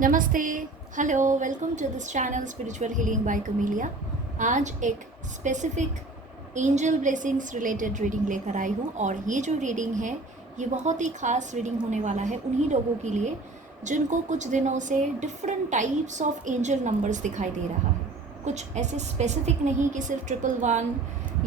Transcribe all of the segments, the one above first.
नमस्ते, hello, welcome to this channel spiritual healing by Camelia. आज एक specific angel blessings related reading लेकर आई हूँ और ये जो रीडिंग है ये बहुत ही खास रीडिंग होने वाला है उन्हीं लोगों के लिए जिनको कुछ दिनों से different types of angel numbers दिखाई दे रहा है। कुछ ऐसे स्पेसिफिक नहीं कि सिर्फ 111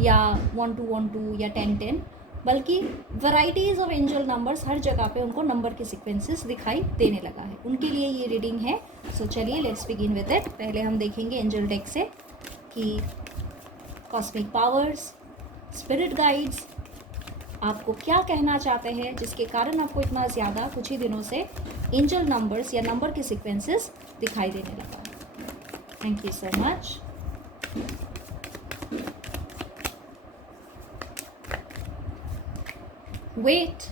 या 1212 या 1010, बल्कि वैराइटीज़ ऑफ एंजल नंबर्स हर जगह पे उनको नंबर के सीक्वेंसेस दिखाई देने लगा है, उनके लिए ये रीडिंग है। सो चलिए लेट्स बिगिन विद इट। पहले हम देखेंगे एंजल डेक से कि कॉस्मिक पावर्स, स्पिरिट गाइड्स आपको क्या कहना चाहते हैं जिसके कारण आपको इतना ज़्यादा कुछ ही दिनों से एंजल नंबर्स या नंबर के सीक्वेंसेस दिखाई देने लगा। Thank you so much. Wait,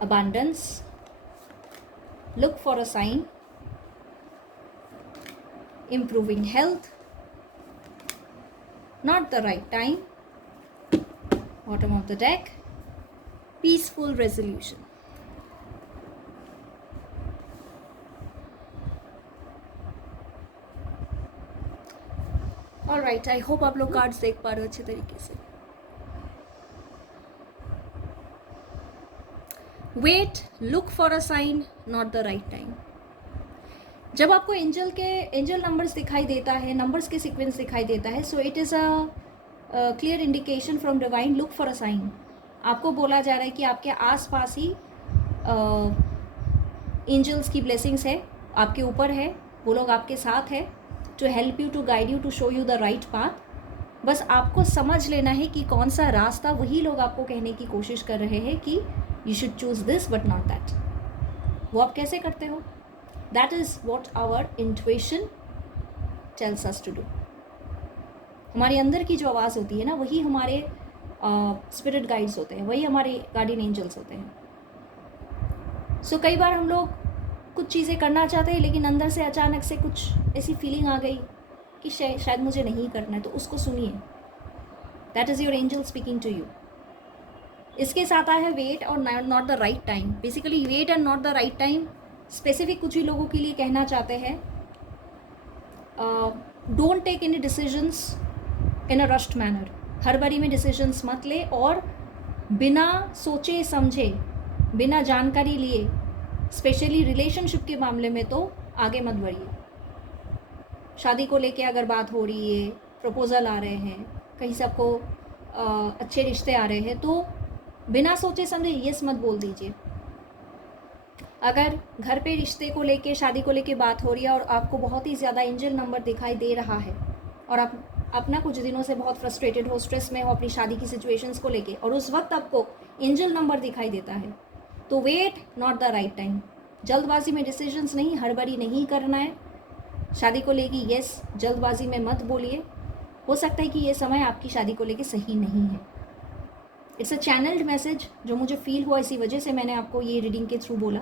abundance, look for a sign, improving health, not the right time, bottom of the deck, peaceful resolution. Alright, I hope आप लोग कार्ड्स देख पा रहे हो अच्छे तरीके से। Wait, look for a sign, not the right time. जब आपको एंजल नंबर्स दिखाई देता है, नंबर्स के सीक्वेंस दिखाई देता है, so it is a clear indication from divine, look for a sign. आपको बोला जा रहा है कि आपके आसपास ही एंजल्स की ब्लेसिंग्स है, आपके ऊपर है, वो लोग आपके साथ है to help you, to guide you, to show you the right path. बस आपको समझ लेना है कि कौन सा रास्ता। वही लोग आपको कहने की कोशिश कर रहे हैं कि you should choose this but not that. वो आप कैसे करते हो? That is what our intuition tells us to do. हमारे अंदर की जो आवाज़ होती है ना, वही हमारे स्पिरिट गाइड्स होते हैं, वही हमारे गार्डियन एंजल्स होते हैं। सो कई बार हम लोग कुछ चीज़ें करना चाहते हैं लेकिन अंदर से अचानक से कुछ ऐसी फीलिंग आ गई कि शायद मुझे नहीं करना है, तो उसको सुनिए। That is your angel speaking to you. इसके साथ आया है वेट और not the right time. Basically wait and not the right time specific कुछ ही लोगों के लिए कहना चाहते हैं don't take any decisions in a rushed manner. हड़बड़ी में डिसीजंस मत ले और बिना सोचे समझे, बिना जानकारी लिए, स्पेशली रिलेशनशिप के मामले में तो आगे मत बढ़िए। शादी को लेके अगर बात हो रही है, प्रपोजल आ रहे हैं, कहीं सबको अच्छे रिश्ते आ रहे हैं, तो बिना सोचे समझे यस मत बोल दीजिए। अगर घर पे रिश्ते को लेके, शादी को लेके बात हो रही है और आपको बहुत ही ज़्यादा एंजल नंबर दिखाई दे रहा है और आप अपना कुछ दिनों से बहुत फ्रस्ट्रेटेड हो, स्ट्रेस में हो अपनी शादी की सिचुएशंस को लेके, और उस वक्त आपको एंजल नंबर दिखाई देता है, तो wait, not the right time. जल्दबाजी में डिसीजंस नहीं, हड़बड़ी नहीं करना है। शादी को लेके यस जल्दबाजी में मत बोलिए। हो सकता है कि ये समय आपकी शादी को लेके सही नहीं है। इट्स अ चैनल्ड मैसेज जो मुझे फील हुआ, इसी वजह से मैंने आपको ये रीडिंग के थ्रू बोला।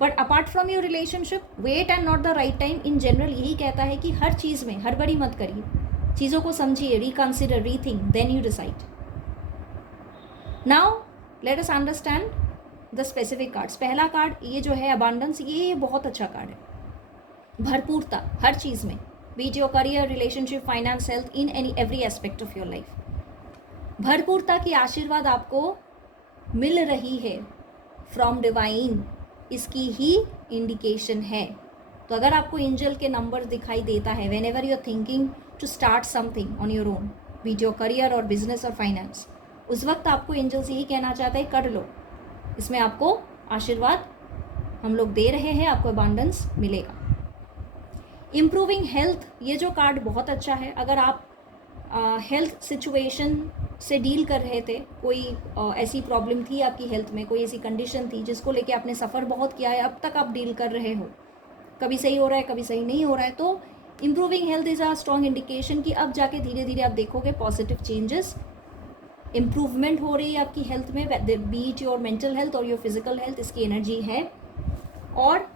But apart from your relationship, wait and not the right time in general यही कहता है कि हर चीज़ में हड़बड़ी मत करिए, चीज़ों को समझिए, reconsider, rethink, then you decide. Now let us understand the specific cards. पहला कार्ड ये जो है अबांडेंस, ये बहुत अच्छा कार्ड है। भरपूरता हर चीज़ में, be it your career, relationship, finance, health, in any every aspect of your life. भरपूरता की आशीर्वाद आपको मिल रही है फ्रॉम डिवाइन, इसकी ही इंडिकेशन है। तो अगर आपको एंजल के नंबर दिखाई देता है whenever you are thinking to start something on your own, be it your career और बिजनेस और फाइनेंस, उस वक्त आपको एंजल्स यही कहना चाहता है कर लो, इसमें आपको आशीर्वाद हम लोग दे रहे हैं, आपको अबांडेंस मिलेगा। इम्प्रूविंग हेल्थ, ये जो कार्ड बहुत अच्छा है। अगर आप हेल्थ सिचुएशन से डील कर रहे थे, कोई ऐसी प्रॉब्लम थी आपकी हेल्थ में, कोई ऐसी कंडीशन थी जिसको लेके आपने सफ़र बहुत किया है, अब तक आप डील कर रहे हो, कभी सही हो रहा है कभी सही नहीं हो रहा है, तो improving health is a strong indication कि अब जाके धीरे धीरे आप देखोगे पॉजिटिव चेंजेस, इम्प्रूवमेंट हो रही है आपकी हेल्थ में, be it your mental health और योर फिजिकल हेल्थ, इसकी एनर्जी है। और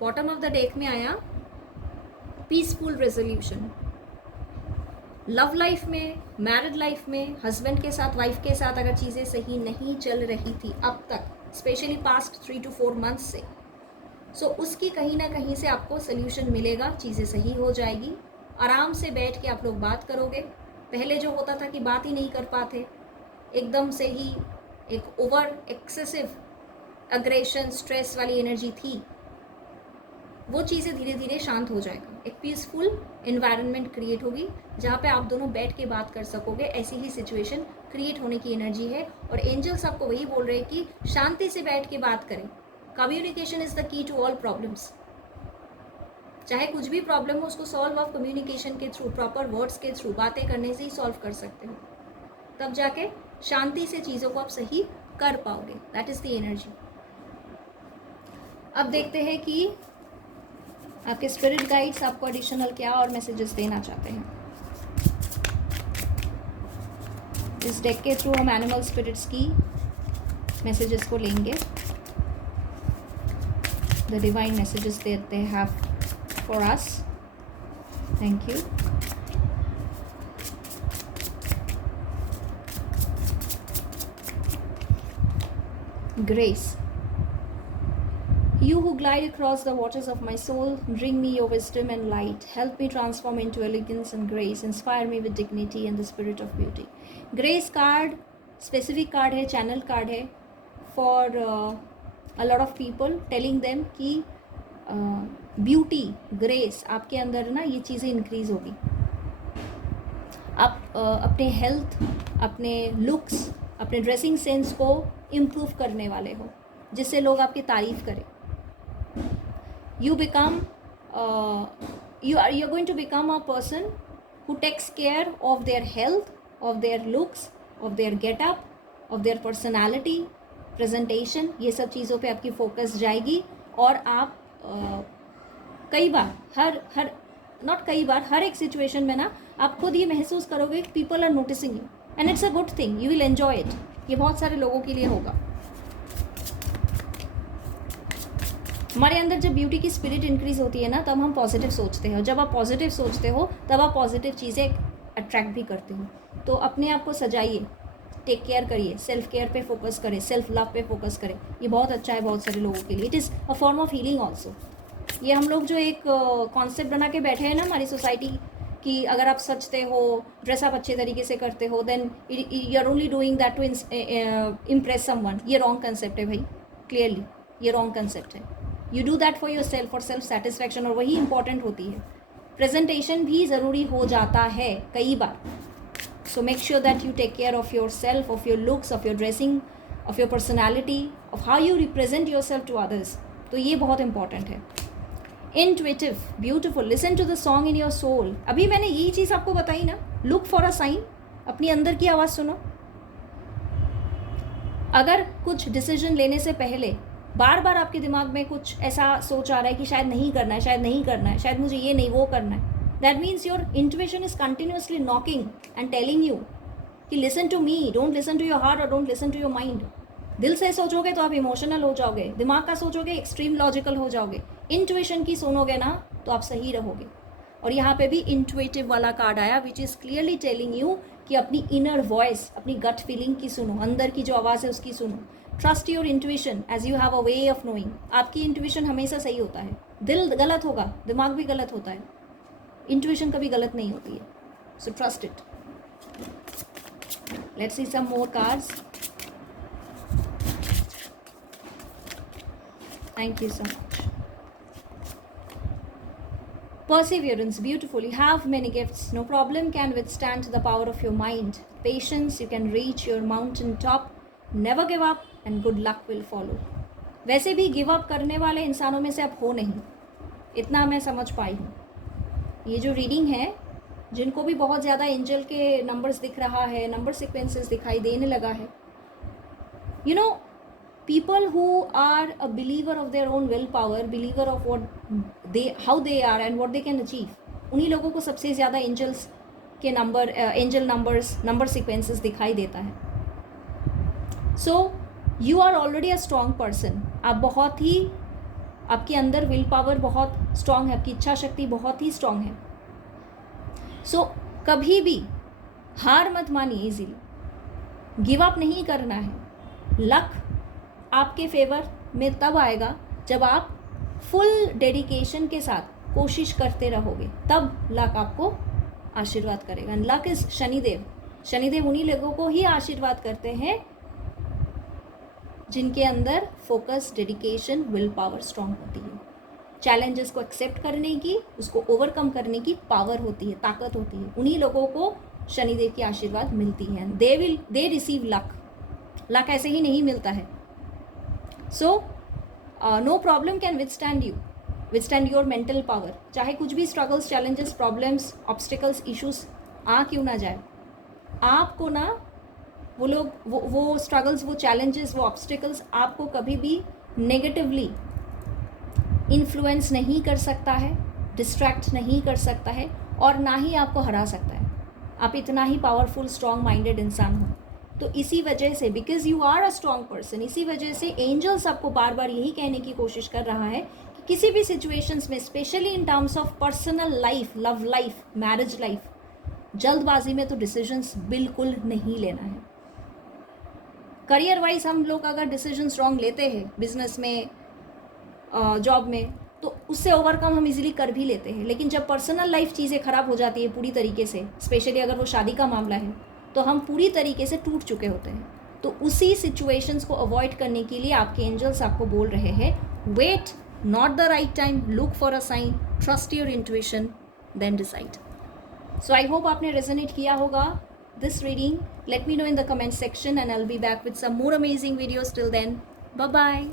बॉटम ऑफ द डेक में आया पीसफुल रेजोल्यूशन। लव लाइफ में, मैरिड लाइफ में, हस्बैंड के साथ, वाइफ के साथ अगर चीज़ें सही नहीं चल रही थी अब तक, स्पेशली पास्ट 3 to 4 months से, सो उसकी कहीं ना कहीं से आपको सोल्यूशन मिलेगा, चीज़ें सही हो जाएगी। आराम से बैठ के आप लोग बात करोगे। पहले जो होता था कि बात ही नहीं कर पाते, एकदम से ही एक ओवर एक्सेसिव अग्रेशन, स्ट्रेस वाली एनर्जी थी, वो चीज़ें धीरे धीरे शांत हो जाएगा। एक पीसफुल इन्वायरमेंट क्रिएट होगी जहाँ पे आप दोनों बैठ के बात कर सकोगे। ऐसी ही सिचुएशन क्रिएट होने की एनर्जी है और एंजल्स आपको वही बोल रहे हैं कि शांति से बैठ के बात करें। Communication is the key to all problems. चाहे कुछ भी प्रॉब्लम हो, उसको सॉल्व आप कम्युनिकेशन के थ्रू, प्रॉपर वर्ड्स के थ्रू, बातें करने से ही सॉल्व कर सकते हो। तब जाके शांति से चीज़ों को आप सही कर पाओगे। That is the energy. अब देखते हैं कि आपके स्पिरिट गाइड्स आपको एडिशनल क्या और मैसेजेस देना चाहते हैं। इस डेक के थ्रू हम एनिमल स्पिरिट्स की मैसेजेस को लेंगे। The divine messages that they have for us. Thank you. Grace. You who glide across the waters of my soul, bring me your wisdom and light. Help me transform into elegance and grace. Inspire me with dignity and the spirit of beauty. Grace card, specific card है, channel card है for a lot of people, telling them कि beauty, grace आपके अंदर ना ये चीज़ें increase होगी। आप अपने हेल्थ, अपने लुक्स, अपने ड्रेसिंग सेंस को इम्प्रूव करने वाले हो, जिससे लोग आपकी तारीफ़ करें। You become you're going to become a person who takes care of their health, of their looks, of their get up, of their personality, presentation। ये सब चीज़ों पे आपकी फोकस जाएगी और आप कई बार हर एक सिचुएशन में ना आप खुद ये महसूस करोगे कि people are noticing you and it's a good thing. You will enjoy it. ये बहुत सारे लोगों के लिए होगा। हमारे अंदर जब ब्यूटी की स्पिरिट इंक्रीज होती है ना, तब हम पॉजिटिव सोचते हैं। जब आप पॉजिटिव सोचते हो तब आप पॉजिटिव चीज़ें अट्रैक्ट भी करते हो। तो अपने आप को सजाइए, टेक केयर करिए, सेल्फ केयर पे फोकस करें, सेल्फ लव पे फोकस करें। ये बहुत अच्छा है बहुत सारे लोगों के लिए। It is a form of healing also. ये हम लोग जो एक कॉन्सेप्ट बना के बैठे हैं ना हमारी सोसाइटी कि अगर आप सचते हो, ड्रेसअप अच्छे तरीके से करते हो, then you are only doing that to impress someone. ये रॉन्ग कंसेप्ट है भाई, क्लियरली ये रॉन्ग कंसेप्ट है। You do that for your self satisfaction, और वही इंपॉर्टेंट होती है। प्रेजेंटेशन भी ज़रूरी हो जाता है कई बार। So make sure that you take care of yourself, of your looks, of your dressing, of your personality, of how you represent yourself to others. तो ये बहुत इंपॉर्टेंट है। Intuitive, beautiful, listen to the song in your soul. अभी मैंने यही चीज़ आपको बताई ना, लुक फॉर अ साइन, अपनी अंदर की आवाज़ सुनो। अगर कुछ डिसीजन लेने से पहले बार बार आपके दिमाग में कुछ ऐसा सोच आ रहा है कि शायद नहीं करना है, शायद नहीं करना है, शायद मुझे ये नहीं वो करना है, that means your intuition is continuously knocking and telling you कि listen to me, don't listen to your heart और don't listen to your mind. दिल से सोचोगे तो आप इमोशनल हो जाओगे, दिमाग का सोचोगे एक्सट्रीम लॉजिकल हो जाओगे। इंट्यूशन की सुनोगे ना तो आप सही रहोगे। और यहाँ पे भी इंट्यूटिव वाला कार्ड आया which is clearly telling you कि अपनी इनर वॉइस, अपनी गट फीलिंग की सुनो, अंदर की जो आवाज़ है उसकी सुनो। Trust your intuition as you have a way of knowing. आपकी इंट्यूशन हमेशा सही होता है। दिल गलत होगा, दिमाग भी गलत होता है, इंट्यूशन कभी गलत नहीं होती है। So trust it. Let's see some more cards. Thank you so much. Perseverance, beautiful. You have many gifts. No problem can withstand the power of your mind. Patience, you can reach your mountain top. Never give up and good luck will follow. वैसे भी give up करने वाले इंसानों में से आप हो नहीं, इतना मैं समझ पाई हूँ। ये जो रीडिंग है, जिनको भी बहुत ज़्यादा एंजल के नंबर्स दिख रहा है, नंबर सीक्वेंसेस दिखाई देने लगा है, you know, people who are a believer of their own willpower, believer of how they are and what they can achieve, उन्हीं लोगों को सबसे ज़्यादा एंजल्स के एंजल नंबर्स, नंबर सीक्वेंसेस दिखाई देता है। So you are already a strong person. आप बहुत ही, आपके अंदर विल पावर बहुत स्ट्रॉन्ग है, आपकी इच्छा शक्ति बहुत ही स्ट्रॉन्ग है। सो कभी भी हार मत मानिए इजीली, गिव अप नहीं करना है। लक आपके फेवर में तब आएगा जब आप फुल डेडिकेशन के साथ कोशिश करते रहोगे, तब लक आपको आशीर्वाद करेगा। And luck is Shanidev. Shanidev उन्हीं लोगों को ही आशीर्वाद करते हैं जिनके अंदर focus, dedication, will power strong होती है, चैलेंजेस को एक्सेप्ट करने की, उसको ओवरकम करने की पावर होती है, ताकत होती है। उन्हीं लोगों को शनिदेव की आशीर्वाद मिलती है। They receive luck. लक ऐसे ही नहीं मिलता है। So no problem can withstand your mental power. चाहे कुछ भी struggles, challenges, problems, obstacles, issues आ क्यों ना जाए, आपको ना वो लोग वो स्ट्रगल्स, वो चैलेंजेस, वो ऑब्स्टिकल्स आपको कभी भी नेगेटिवली इन्फ्लुएंस नहीं कर सकता है, डिस्ट्रैक्ट नहीं कर सकता है, और ना ही आपको हरा सकता है। आप इतना ही पावरफुल, स्ट्रॉन्ग माइंडेड इंसान हो। तो इसी वजह से, because you are a strong person, इसी वजह से एंजल्स आपको बार बार यही कहने की कोशिश कर रहा है कि किसी भी सिचुएशंस में, specially in terms of personal life, love life, marriage life, जल्दबाजी में तो डिसीजंस बिल्कुल नहीं लेना है। करियर वाइज हम लोग अगर डिसीजंस रॉन्ग लेते हैं, बिजनेस में, जॉब में, तो उससे ओवरकम हम इजीली कर भी लेते हैं। लेकिन जब पर्सनल लाइफ चीज़ें ख़राब हो जाती है पूरी तरीके से, स्पेशली अगर वो शादी का मामला है, तो हम पूरी तरीके से टूट चुके होते हैं। तो उसी सिचुएशंस को अवॉइड करने के लिए आपके एंजल्स आपको बोल रहे हैं, wait, not the right time, look for a sign, trust your intuition, then decide. So I hope आपने रेजोनेट किया होगा this reading. Let me know in the comment section and I'll be back with some more amazing videos. Till then, bye bye.